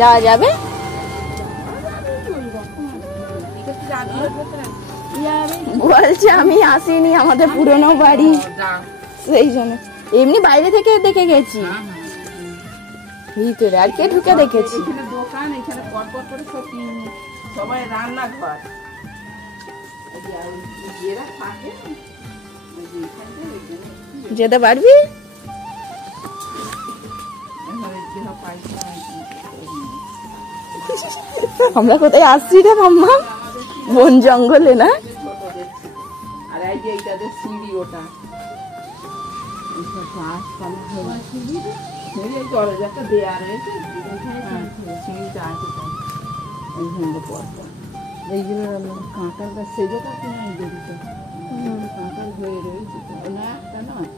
যাওয়া যাবে? বলছে আমি আসিনি, আমাদের পুরনো বাড়ি, সেই জন্য। এমনি বাইরে থেকে দেখে গেছি, ভিতরে আর কে ঢুকে দেখেছি। দোকান এখানে পরপর করে সবাই রান্নাঘর যেতে পারবি? আমরা কোথায় আসছি রে মাম্মা? বন জঙ্গলে না? আর এই যে এইটা সিঁড়ি, ওটা দরজাটা দেয়া রয়েছে, সিঁড়িটা আছে। এইগুলো কাঁটাল গাছ, সেজো গাছ কাঁটাল হয়ে রয়েছে না, একটা নয়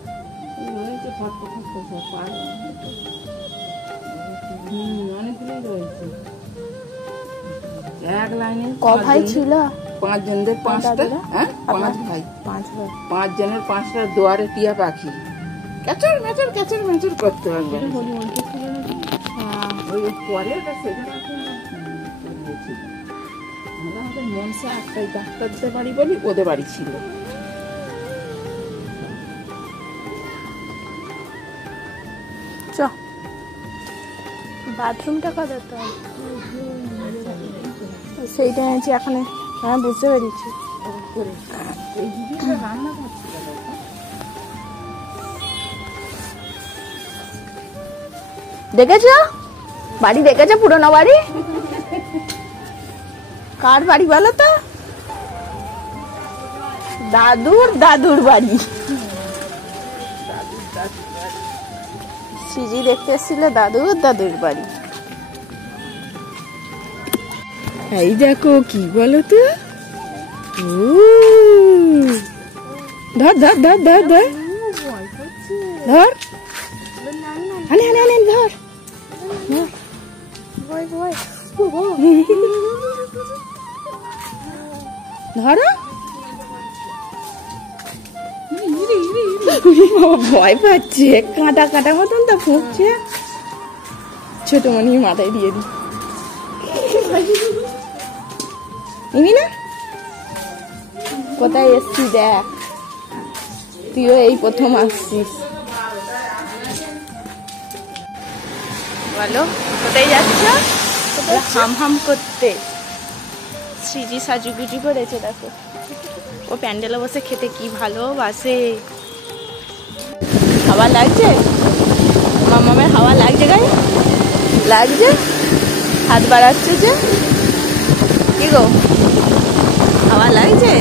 রয়েছে, ফটকা ফটকা সব পায়। অনেকগুলোই রয়েছে এক লাইনে। ক ভাই ছিল? 5 জনদের 5টা। হ্যাঁ, 5 ভাই, 5 জনের 5টা দুয়ারে টিয়া পাখি ক্যাচর ম্যাচর ক্যাচর ম্যাচর করতে পারবে। ওই পরে আমাদের মনসা একটাই ডাক্তারদের বাড়ি বলি, ওদের বাড়ি ছিল। বাথরুমটা কত? সেইটা আছে এখানে। হ্যাঁ, বুঝতে পেরেছি। দেখেছ বাড়ি? দেখেছ পুরনো বাড়ি? কার বাড়ি বলো তো? দাদুর বাড়ি। সিজি দেখতে এসেছিল দাদুর বাড়ি। এই দেখো কি বলো তো, ধর ধর ধর ধর ধর ধর, আনে আনে আনে, ধর ধরো। ভয় পাচ্ছে, কাঁটা কাঁটা মতন তো ফুঁকছে। ছোট মনি মাথায় দিয়ে দি, নিবি না? কোথায় এসছি দেখ, তুইও এই প্রথম আসছিস। বলো কোথায় যাচ্ছ? হাম হাম করতে। শ্রীজি সাজুগুজু করেছে দেখো, ও প্যান্ডেলে বসে খেতে কি ভালোবাসে। হাওয়া লাগছে মামামের? হাওয়া লাগছে গায়ে? লাগছে? হাত বাড়াচ্ছে যে, কি গো হাওয়া লাগছে?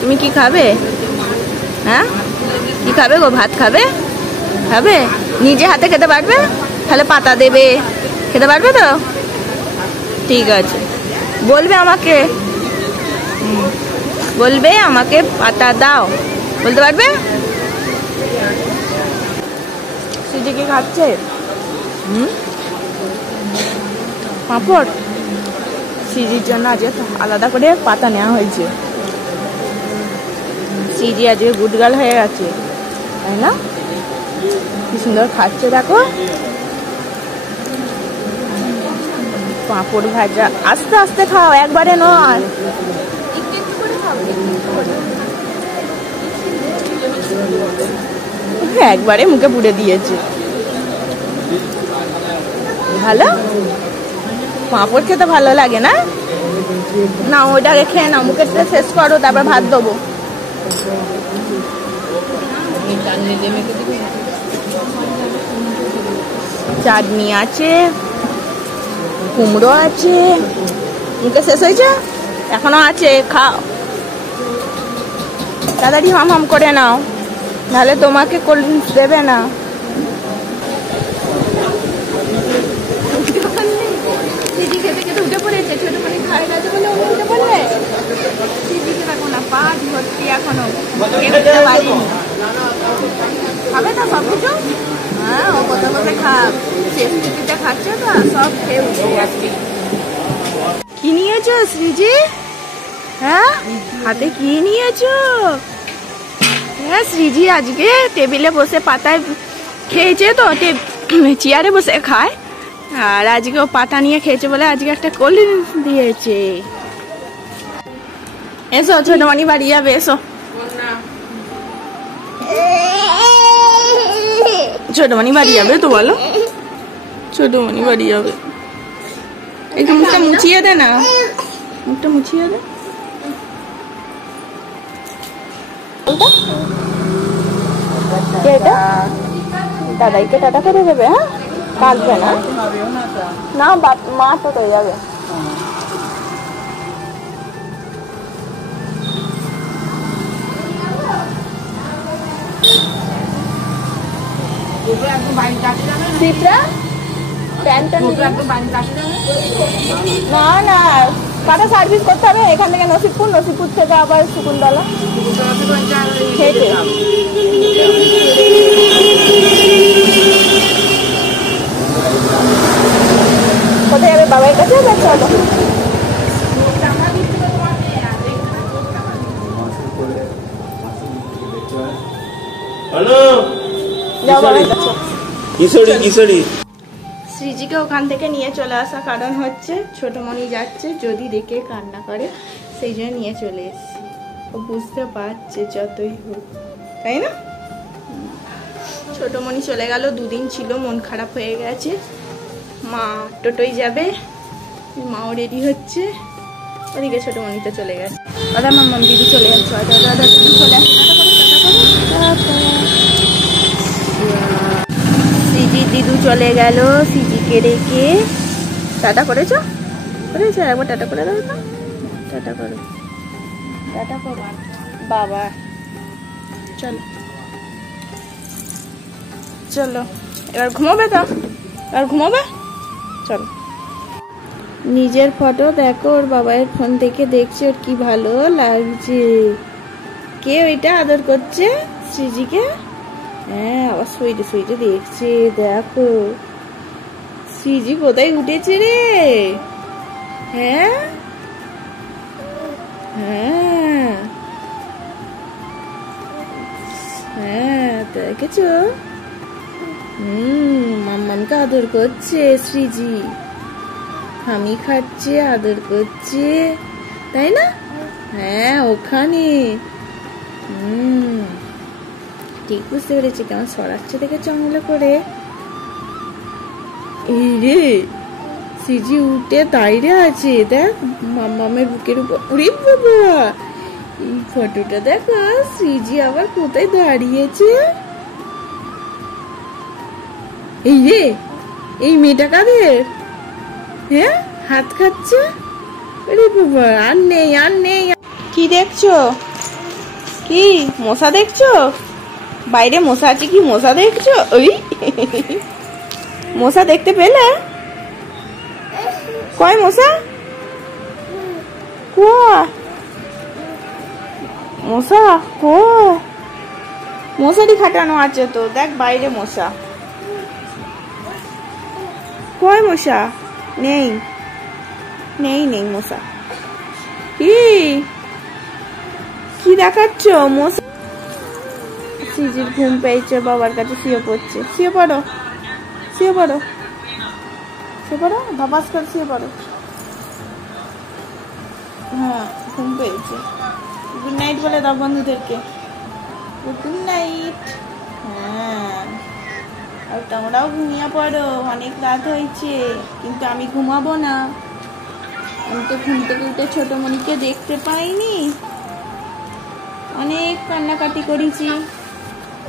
তুমি কি খাবে? হ্যাঁ, কি খাবে গো? ভাত খাবে? খাবে? নিজে হাতে খেতে পারবে? তাহলে পাতা দেবে, খেতে পারবে তো? ঠিক আছে, বলবে আমাকে, বলবে আমাকে পাতা দাও, বলতে পারবে? সিজি কি খাচ্ছে? পাঁপড়। সিজির জন্য আজকে আলাদা করে পাতা নেওয়া হয়েছে। সিজি আজকে গুডগার্ল হয়ে গেছে, তাই না? কি সুন্দর খাচ্ছে দেখো। পাঁপড় ভাজা, আস্তে আস্তে খাও, একবারে নয়, একবারে মুখে পুড়ে দিয়েছে। ভালো পাঁপড় খেতে ভালো লাগে না? না, ওইটাকে খেয়ে নাও, মুখে শেষ করো, তারপর ভাত দেবো। চাটনি আছে, কুমড়ো আছে, মুখে শেষ হয়েছে, এখনো আছে, খাও তাড়াতাড়ি, হাম হাম করে নাও, নাহলে তোমাকে কোল্ড ড্রিঙ্কস দেবে না। সিজি খেতে খেতে উঠে পড়েছে, ছোট মানে খায় গেছে বলে উঠে পড়লে। সিজিকে দেখো না, পাঁচ ভর্তি এখনো খেতে পারিনি। খাবে না সব কিছু? হ্যাঁ, ও কোথাও কোথায় খাব, সেফটিতে খাচ্ছে তো, সব খেয়ে উঠে যাচ্ছে। কি নিয়েছো শ্রীজি? হ্যাঁ, হাতে কি নিয়েছো? হ্যাঁ, শ্রীজি আজকে টেবিলে বসে পাতায় খেয়েছে, তো চেয়ারে বসে খায়, আর আজকে ও পাতা নিয়ে খেয়েছে বলে আজকে একটা কোল্ড ড্রিঙ্কস দিয়েছে। এসো ছোটমণি বাড়ি যাবে, এসো। ছোটমণি বাড়ি যাবে তো বলো, ছোটমণি বাড়ি যাবে। একটু মুখটা মুছিয়ে দে না, মুখটা মুছিয়ে দে। দাদাইকে টাটা করে দেবে, হ্যাঁ কাঁদবে না, না মা তো হয়ে যাবে। না না, কাটা সার্ভিস করতে হবে এখান থেকে নসিবপুর, নসিবপুর থেকে আবার শকুন্তলা হেঁটে। কোথায় যাবে, বাবার কাছে যাবে? চলো। শ্রীজিকে ওখান থেকে নিয়ে চলে আসা কারণ হচ্ছে ছোটমণি যাচ্ছে, যদি দেখে কান্না করে সেই জন্য নিয়ে চলে এসেছি। ও বুঝতে পারছে যতই হোক, তাই না? ছোটমণি চলে গেল, দুদিন ছিল, মন খারাপ হয়ে গেছে। মা টোটোই যাবে, মাও রেডি হচ্ছে, ওদিকে ছোটমণিটা চলে গেছে। দাদা মাম্মাম দিদি চলে যাচ্ছে, দাদা দিদি চলে আসছে। সিজি দিদু চলে গেল, সিজিকে রেখে। টাটা করেছ? করেছো? একবার টাটা করে দাও তো, টাটা করো, টাটা করো বাবা। চলো চলো, এবার ঘুমাবে তো, এবার ঘুমাবে, চলো। নিজের ফটো দেখো, ওর বাবার ফোন থেকে দেখছে, ওর কি ভালো লাগছে। কে ওইটা আদর করছে শ্রীজিকে? হ্যাঁ, আবার শুইতে শুইতে দেখছে, দেখো শ্রীজি কোথায় উঠেছে রে। হ্যাঁ হ্যাঁ হ্যাঁ, দেখেছো? মাম্মামকে আদর করছে শ্রীজি, আমি খাচ্ছে, আদর করছে, তাই না? হ্যাঁ, ওখানে। ঠিক বুঝতে পেরেছি, কেমন সরাচ্ছে দেখে চমলা করে। এই রে, সিজি উঠে দাঁড়িয়ে আছে, দেখ মাম্মামের বুকের উপর। উড়ে বাবা, এই ফটোটা দেখো, সিজি আবার কোথায় দাঁড়িয়েছে। এই রে, এই মেয়েটা কাদের? হ্যাঁ, হাত খাচ্ছে। আরে বাবা, আর নেই, আর নেই। কি দেখছো? কি মশা দেখছো? বাইরে মশা আছে, কি মশা দেখছো? ওই মশা দেখতে পেলে? কয় মশা? মশা মশারি খাটানো আছে তো, দেখ বাইরে মশা। কয় মশা? নেই নেই নেই মশা। কি দেখাচ্ছ? মশা। সিজির ঘুম পেয়েছে, বাবার কাছে শুয়ে পড়ছে। শুয়ে পড়ো, শুয়ে পড়ো, শুয়ে পড়ো, ভাবাস করে শুয়ে পড়ো। হ্যাঁ, ঘুম পেয়েছে। গুড নাইট বলে দাও বন্ধুদেরকে, গুড নাইট। হ্যাঁ, আর তোমরাও ঘুমিয়ে পড়ো, অনেক রাত হয়েছে। কিন্তু আমি ঘুমাবো না, আমি তো ঘুম থেকে উঠে ছোটমণিকে দেখতে পাইনি, অনেক কান্নাকাটি করেছি।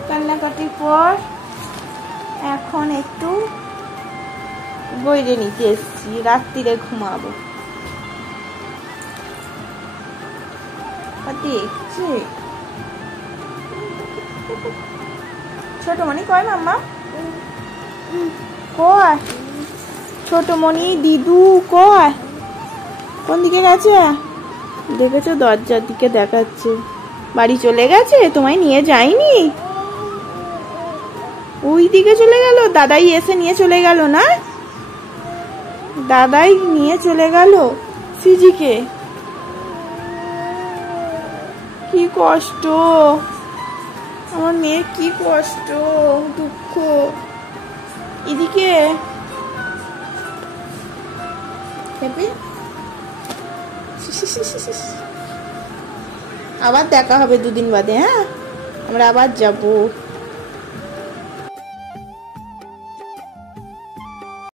কান্নাকাটির পর এখন একটু বইরে নিতে এসছি, রাত্রিরে ঘুমাবো। দেখছে ছোটমণি কয় মাম্মা? কয় ছোটমণি? দিদু কয়? কোন দিকে গেছে? দেখেছো, দরজার দিকে দেখাচ্ছে। বাড়ি চলে গেছে, তোমায় নিয়ে যায়নি? ওই দিকে চলে গেল। দাদাই এসে নিয়ে চলে গেল না? দাদাই নিয়ে চলে গেল সিজিকে। কি কষ্ট, আমার মেয়ের কি কষ্ট, দুঃখ। এদিকে আবার দেখা হবে দুদিন বাদে। হ্যাঁ, আমরা আবার যাবো।